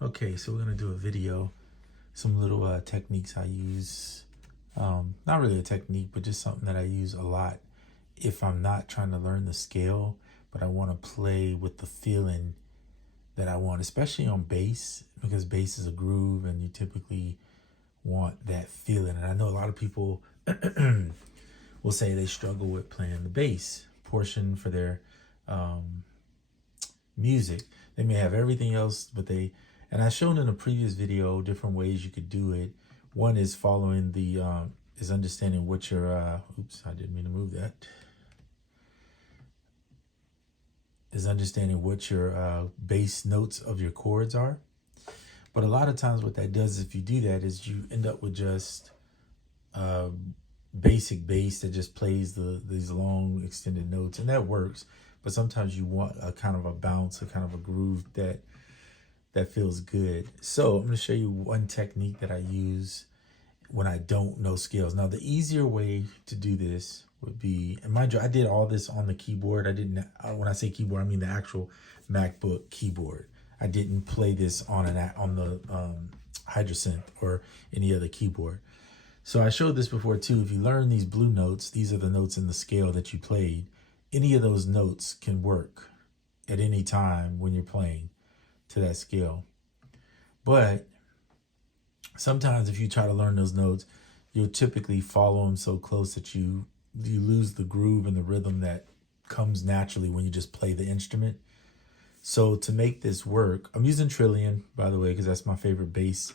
Okay, so we're gonna do a video, some little techniques I use. Not really a technique, but just something that I use a lot if I'm not trying to learn the scale, but I want to play with the feeling that I want, especially on bass, because bass is a groove and you typically want that feeling. And I know a lot of people will say they struggle with playing the bass portion for their um, music. They may have everything else, but and I've shown in a previous video different ways you could do it. One is following is understanding what your, oops, I didn't mean to move that, is understanding what your bass notes of your chords are. But a lot of times what that does, if you do that, is you end up with just uh, basic bass that just plays these long extended notes, and that works. But sometimes you want a kind of a bounce, a kind of a groove that feels good. So I'm going to show you one technique that I use when I don't know scales. Now, the easier way to do this would be, and mind you, I did all this on the keyboard. I didn't, when I say keyboard, I mean the actual MacBook keyboard. I didn't play this on the Hydrosynth or any other keyboard. So I showed this before too. If you learn these blue notes, these are the notes in the scale that you played. Any of those notes can work at any time when you're playing to that scale. But sometimes if you try to learn those notes, you'll typically follow them so close that you lose the groove and the rhythm that comes naturally when you just play the instrument. So to make this work, I'm using Trillion, by the way, because that's my favorite bass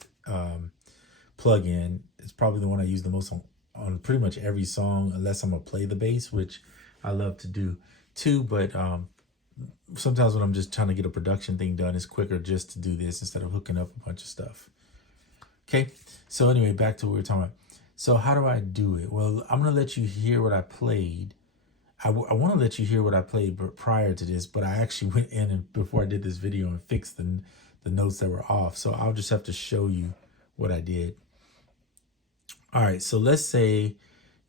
plugin. It's probably the one I use the most on pretty much every song, unless I'm gonna play the bass, which I love to do too. But sometimes when I'm just trying to get a production thing done, it's quicker just to do this instead of hooking up a bunch of stuff. Okay, so anyway, back to what we were talking about. So how do I do it? Well, I'm gonna let you hear what I played. I want to let you hear what I played prior to this, but I actually went in and before I did this video and fixed the notes that were off. So I'll just have to show you what I did. All right, so let's say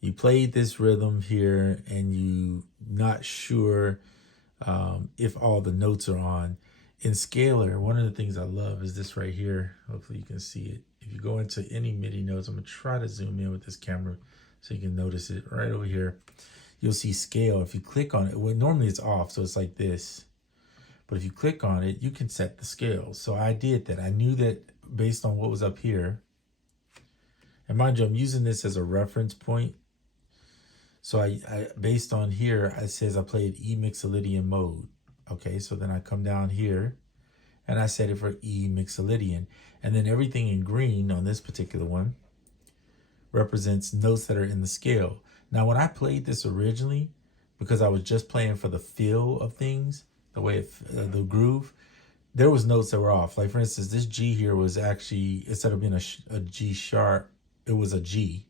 you played this rhythm here and you not sure if all the notes are on. In Scalar, one of the things I love is this right here. Hopefully you can see it. If you go into any MIDI notes, I'm gonna try to zoom in with this camera so you can notice it right over here. You'll see scale. If you click on it, well, normally it's off, so it's like this. But if you click on it, you can set the scale. So I did that. I knew that based on what was up here. And mind you, I'm using this as a reference point. So I based on here, it says I played E Mixolydian mode. Okay, so then I come down here and I set it for E Mixolydian. And then everything in green on this particular one represents notes that are in the scale. Now, when I played this originally, because I was just playing for the feel of things, the way the groove, there was notes that were off. Like for instance, this G here was actually, instead of being a G sharp, it was a G.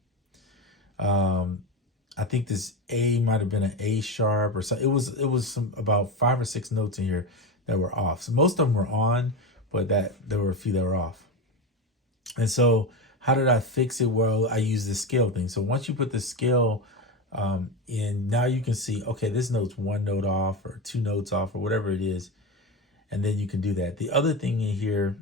I think this A might have been an A sharp or something. It was about 5 or 6 notes in here that were off. So most of them were on, but there were a few that were off. And so how did I fix it? Well, I use the scale thing. So once you put the scale in, now you can see, okay, this note's 1 note off or 2 notes off or whatever it is. And then you can do that. The other thing in here,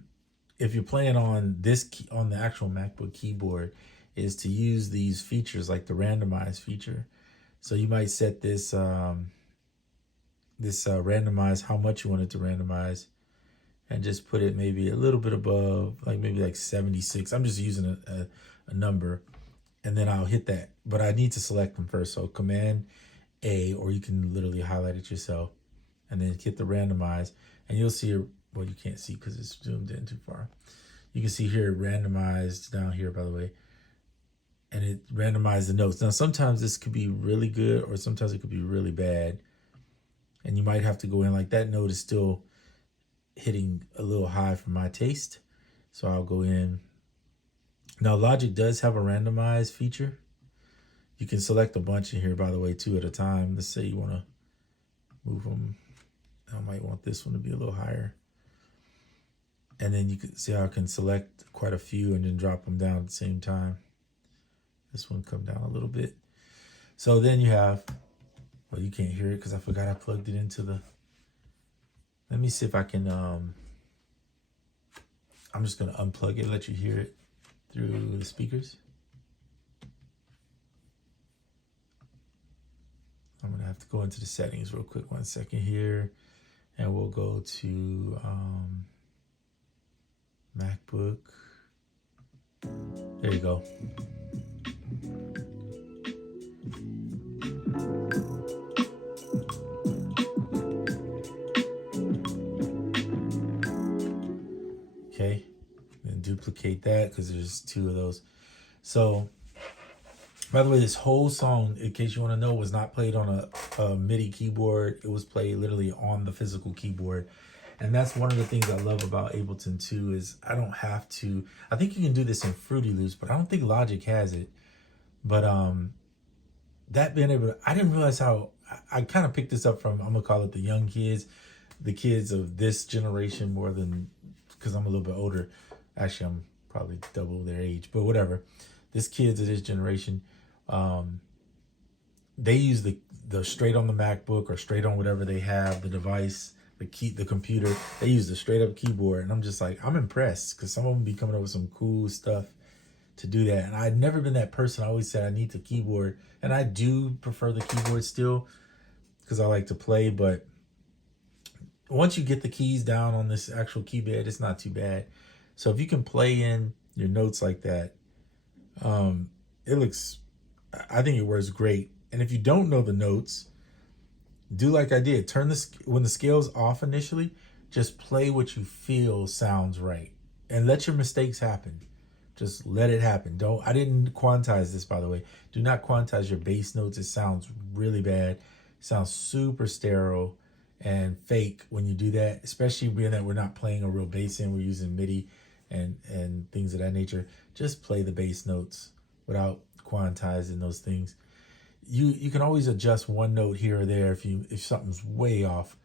if you're playing on this on the actual MacBook keyboard, is to use these features like the randomize feature. So you might set this randomize how much you want it to randomize, and just put it maybe a little bit above, like maybe like 76. I'm just using a number, and then I'll hit that. But I need to select them first. So Command A, or you can literally highlight it yourself, and then hit the randomize, and you'll see it. Well, you can't see because it's zoomed in too far. You can see here randomized down here, by the way, and it randomized the notes. Now, sometimes this could be really good, or sometimes it could be really bad, and you might have to go in like that note is still hitting a little high for my taste. So I'll go in. Now Logic does have a randomize feature. You can select a bunch in here, by the way, 2 at a time. Let's say you want to move them. I might want this one to be a little higher. And then you can see how I can select quite a few and then drop them down at the same time. This one come down a little bit. So then you have, well, you can't hear it because I forgot I plugged it into the, let me see if I can I'm just going to unplug it, let you hear it through the speakers. I'm going to have to go into the settings real quick, 1 second here. And we'll go to MacBook. There you go. Okay, then duplicate that because there's 2 of those. So, by the way, this whole song, in case you want to know, was not played on a MIDI keyboard. It was played literally on the physical keyboard. And that's one of the things I love about Ableton too, is I don't have to, I think you can do this in Fruity Loops, but I don't think Logic has it. But that being able to, I didn't realize how, I kind of picked this up from, I'm gonna call it the young kids, the kids of this generation more than, because I'm a little bit older. Actually, I'm probably double their age, but whatever. This kids of this generation, they use the straight on the MacBook or straight on whatever they have, the device, the computer. They use the straight up keyboard, and I'm just like, I'm impressed because some of them be coming up with some cool stuff to do that. And I'd never been that person. I always said I need the keyboard, and I do prefer the keyboard still because I like to play. But once you get the keys down on this actual keypad, it's not too bad. So if you can play in your notes like that, it looks, I think it works great. And if you don't know the notes, do like I did. Turn this, when the scale's off initially, just play what you feel sounds right. And let your mistakes happen. Just let it happen. I didn't quantize this, by the way. Do not quantize your bass notes. It sounds really bad. It sounds super sterile and fake when you do that, especially being that we're not playing a real bass in. We're using MIDI and things of that nature. Just play the bass notes without quantizing those things. You can always adjust one note here or there if something's way off,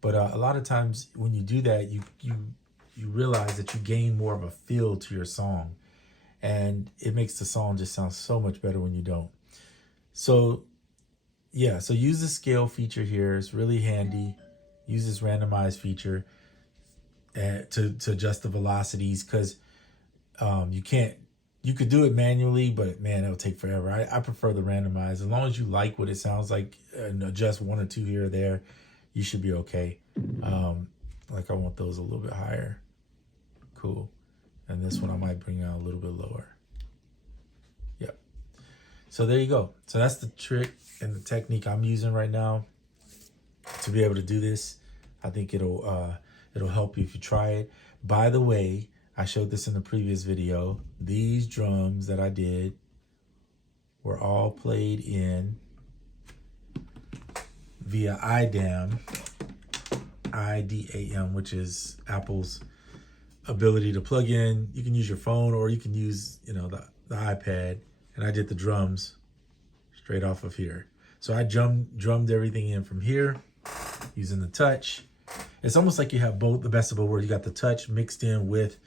but a lot of times when you do that, you realize that you gain more of a feel to your song, and it makes the song just sound so much better when you don't. So yeah, so use the scale feature here. It's really handy. Use this randomize feature to adjust the velocities, because you could do it manually, but man, it'll take forever. I prefer the randomize. As long as you like what it sounds like and adjust 1 or 2 here or there, you should be okay. Like I want those a little bit higher. Cool. And this one I might bring out a little bit lower. Yep. So there you go. So that's the trick and the technique I'm using right now to be able to do this. I think it'll help you if you try it. By the way, I showed this in the previous video. These drums that I did were all played in via IDAM, IDAM, which is Apple's ability to plug in. You can use your phone or you can use, the iPad. And I did the drums straight off of here. So I drummed everything in from here using the touch. It's almost like you have both, the best of both worlds. You got the touch mixed in with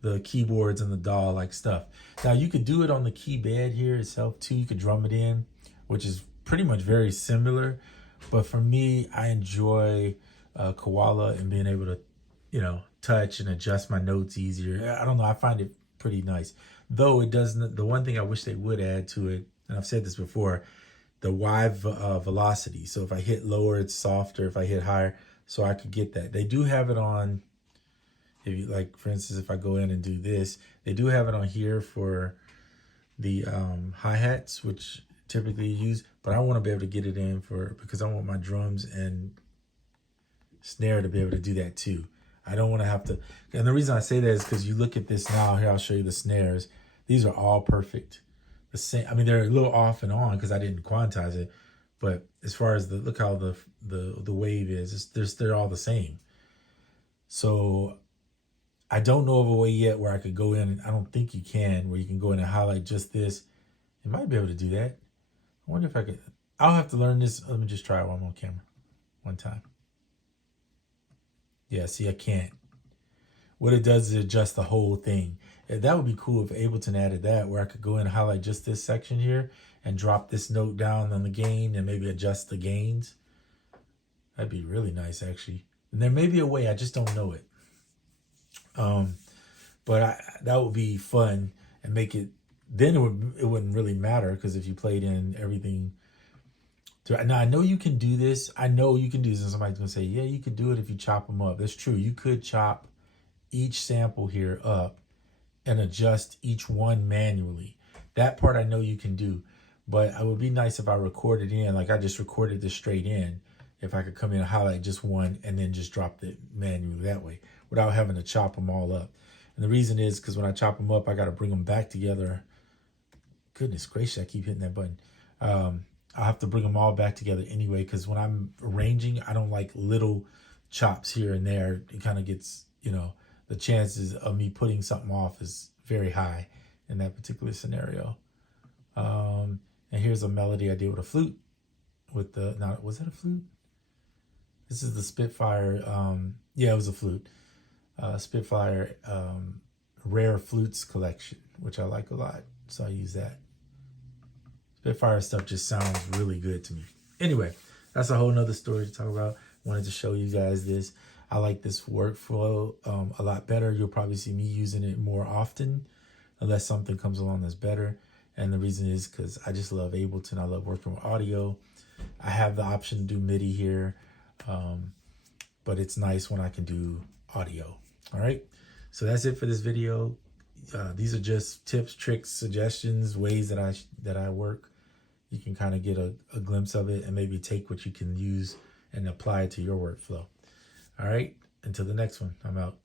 the keyboards and the DAW like stuff. Now you could do it on the key bed here itself too. You could drum it in, which is pretty much very similar. But for me, I enjoy Koala and being able to, touch and adjust my notes easier. I don't know. I find it pretty nice. Though it doesn't, the one thing I wish they would add to it, and I've said this before, the Y velocity. So if I hit lower, it's softer. If I hit higher, so I could get that. They do have it on, if you like, for instance, if I go in and do this, they do have it on here for the hi-hats, which typically use, but I want to be able to get it in because I want my drums and snare to be able to do that too. I don't want to have to, and the reason I say that is because you look at this now, here I'll show you the snares. These are all perfect. The same, I mean, they're a little off and on because I didn't quantize it, but as far as look how the wave is, they're all the same. So I don't know of a way yet where I could go in, and I don't think you can, where you can go in and highlight just this. You might be able to do that. I wonder if I could. I'll have to learn this. Let me just try it while I'm on camera. One time. Yeah, see, I can't. What it does is adjust the whole thing. That would be cool if Ableton added that, where I could go in and highlight just this section here and drop this note down on the gain and maybe adjust the gains. That'd be really nice, actually. And there may be a way, I just don't know it. but that would be fun and make it. Then it wouldn't really matter because if you played in everything. Now I know you can do this. I know you can do this, and somebody's gonna say, "Yeah, you could do it if you chop them up." That's true. You could chop each sample here up and adjust each one manually. That part I know you can do, but it would be nice if I recorded in, like I just recorded this straight in. If I could come in and highlight just one and then just drop it manually that way without having to chop them all up. And the reason is because when I chop them up, I got to bring them back together. Goodness gracious, I keep hitting that button. I'll have to bring them all back together anyway because when I'm arranging, I don't like little chops here and there. It kind of gets, the chances of me putting something off is very high in that particular scenario. And here's a melody I did with a flute. Now, was that a flute? This is the Spitfire. Yeah, it was a flute. Spitfire Rare Flutes collection, which I like a lot. So I use that. Spitfire stuff just sounds really good to me. Anyway, that's a whole nother story to talk about. Wanted to show you guys this. I like this workflow a lot better. You'll probably see me using it more often unless something comes along that's better. And the reason is because I just love Ableton. I love working with audio. I have the option to do MIDI here, but it's nice when I can do audio. All right, so that's it for this video. These are just tips, tricks, suggestions, ways that I work. You can kind of get a glimpse of it and maybe take what you can use and apply it to your workflow. All right, until the next one, I'm out.